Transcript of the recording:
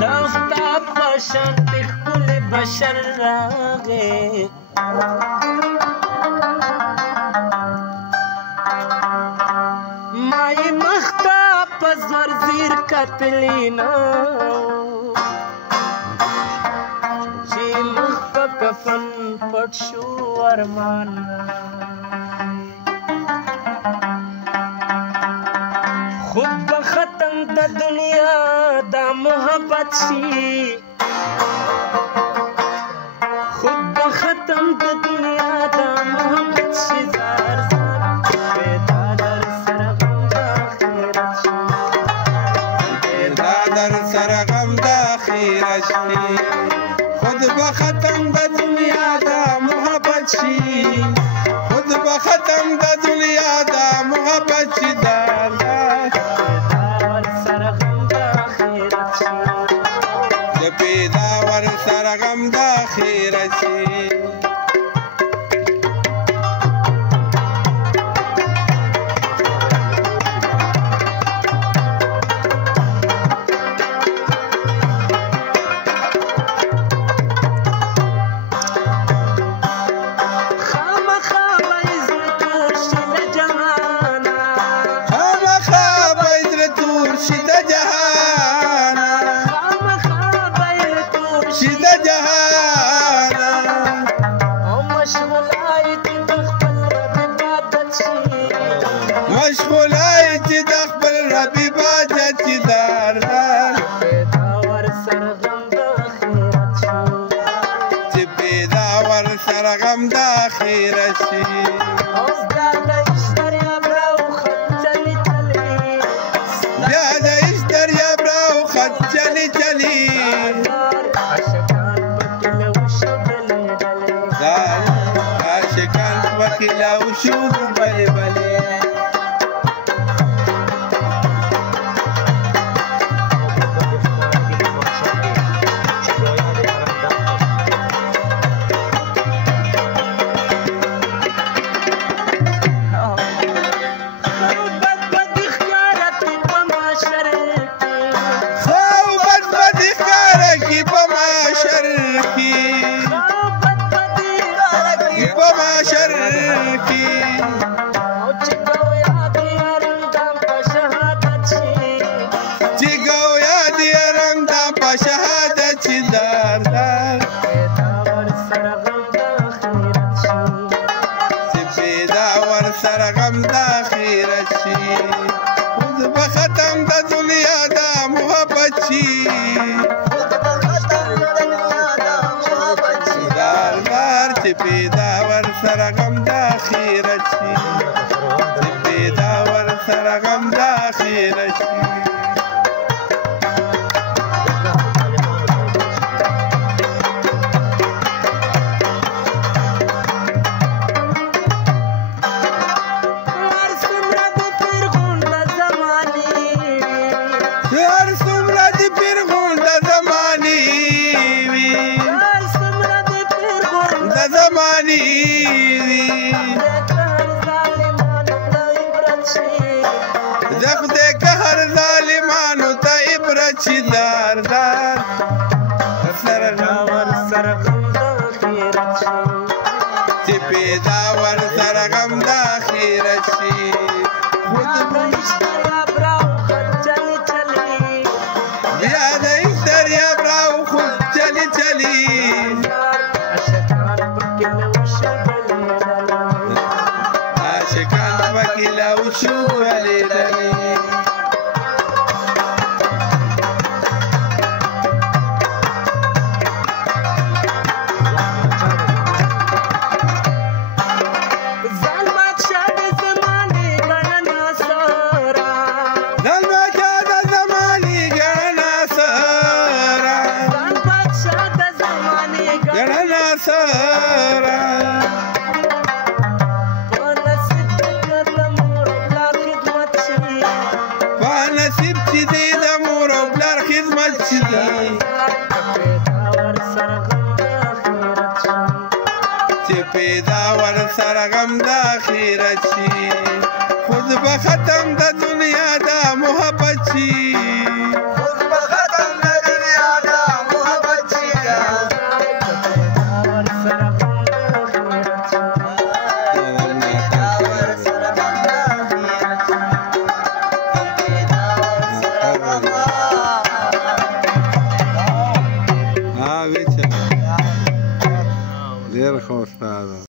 د آفتاب په شانتې ښکلی بشر راغی ما یې مخ ته په زور زیر کتلی نه چې مخ په کفن پټ شو ارمان خود به ختم د دنیا دا محبت شي خود به ختم د دنیا دا محبت شي زار زار پیدا در سره غم د آخرت شي پیدا در سره غم د آخرت شي خود به ختم د دنیا دا محبت شي خود به ختم د دنیا دا محبت شي پیدا ور سره غم د آخرت شي مشغولای چې د خپل رب عبادت چې دار پیدا ور سره غم د آخرت شي چې پیدا ور سره غم د آخرت شي اوس دا د عشق دریاب راوخت چلی چلی بیا د عشق دریاب راوخت چلی چلی عاشقان پکې له وشو ډلې ډلې عاشقان پکې له وشو بلې بلې سره غم د آخرت شي خود به ختم د دنیا دا محبت شي خود به ختم د دنیا دا محبت شي دار دار چې پیدا ور سره غم د آخرت شي چې پیدا ور سره غم د آخرت شي دار دار سره ور سره غم د آخرت شي چې پیدا ور سره غم د آخرت شي خود به عشق دریاب راوخت چلی چلی بیا د عشق دریاب راوخت چلی چلی عاشقان پکې له وشو ډلې ډلې عاشقان پکې له وشو ډلې ډلې پیدا ور سره غم د آخرت شي خود به ختم د دنیا دا محبت شي خود به ختم د دنیا ها وی چلا ډېر ښه استاد